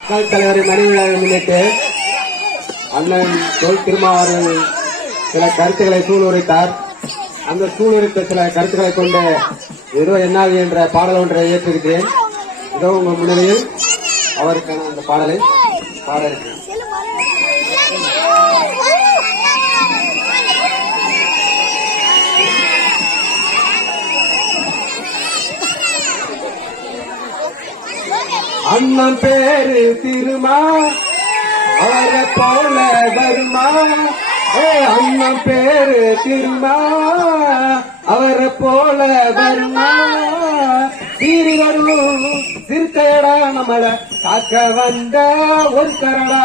தலைவரின் மனைவியாக முன்னிட்டு அண்ணன் தொல் திருமாவர்கள் சில கருத்துக்களை சூளுரைத்தார். அந்த சூளுரைத்த சில கருத்துக்களை கொண்டு ஏதோ என்னாது என்ற பாடல் ஒன்றை ஏற்றிருக்கிறேன். இதோ உங்கள் முன்னிலையில் அவருக்கான அந்த பாடலை பாட இருக்கிறேன். அண்ணன் பேரு திருமா அவரை போல வருமா, அண்ணன் பேரு திருமா அவரை போல வருமா, சீறி வரும் சிறுத்தையடா நம்மள காக்க வந்த ஒரு கரடா,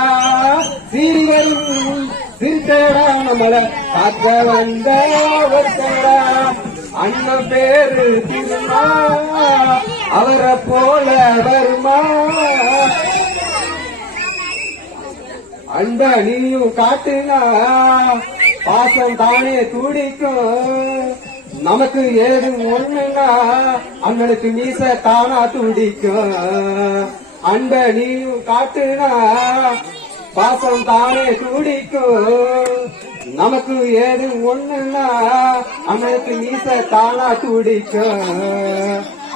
சீறி வரும் சிறுத்தையடா நம்மள காக்க வந்த ஒரு கரடா, அண்ணன் பேரு திருமா அவரை போல வருமா, அன்ப நீயும் காட்டுனா பாசம் தானே துடிக்கும், நமக்கு ஏது ஒண்ணுனா அண்ணனுக்கு மீச தானா துடிக்கும், அன்ப நீயும் காட்டுனா பாசம் தானே துடிக்கும், நமக்கு ஏது ஒண்ணுனா அண்ணனுக்கு மீச தானா துடிக்கும்,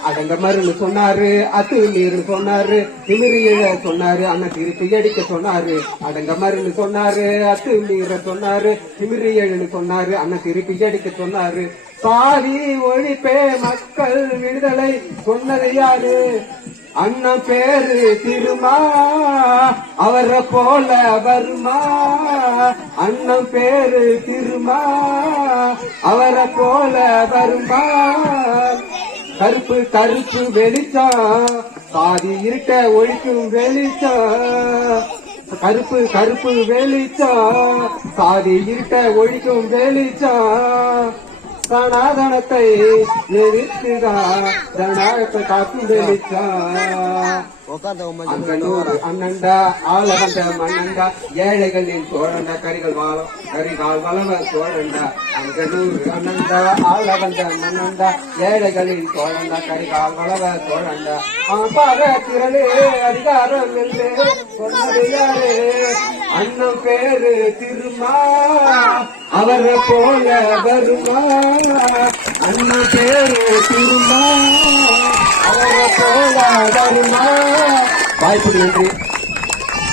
அடங்க மருன்னு சொன்னாரு, அத்து நீர்னு சொன்னாரு, திமிரி சொன்னாரு, அண்ணன் திருப்பி அடிக்க சொன்னாரு, அடங்க மருன்னு சொன்னாரு, அத்து நீர சொன்னாரு, திமிரி எழுன்னு சொன்னாரு, அண்ணன் திருப்பி அடிக்க சொன்னாரு, சாதி ஒழிப்பே மக்கள் விடுதலை சொன்னது யாரு, அண்ணன் பேரு திருமா அவரை போல வருமா, அண்ணன் பேரு திருமா அவரை போல வருமா, கருப்பு கருப்பு வெளிச்சம் சாதி இருக்க ஒழிக்கும் வெளிச்சம், கருப்பு கருப்பு வெளிச்சம் சாதி இருக்க ஒழிக்கும் வெளிச்சம், சனாதனத்தை எரித்துதான் ஜனநாயகத்தை காக்கும் வெளிச்சம், அங்கனூர் அண்ணண்டா ஆள வந்த மண்ணண்டா ஏழைகளின் சோழண்டா கரிகால் வளவ சோழண்டா, அங்கனூர் அண்ணண்டா ஆள வந்த மண்ணண்டா ஏழைகளின் சோழண்டா கரிகால் வளவ சோழண்டா, பாக திரளே அதிகாரம் இல்லை சொன்னது யாரு, அண்ணன் பேரு திருமா அவரை போல வருமா, அண்ணன் பேரு திருமா அவரை போல வருமா. வாய்ப்புக்கு நன்றி.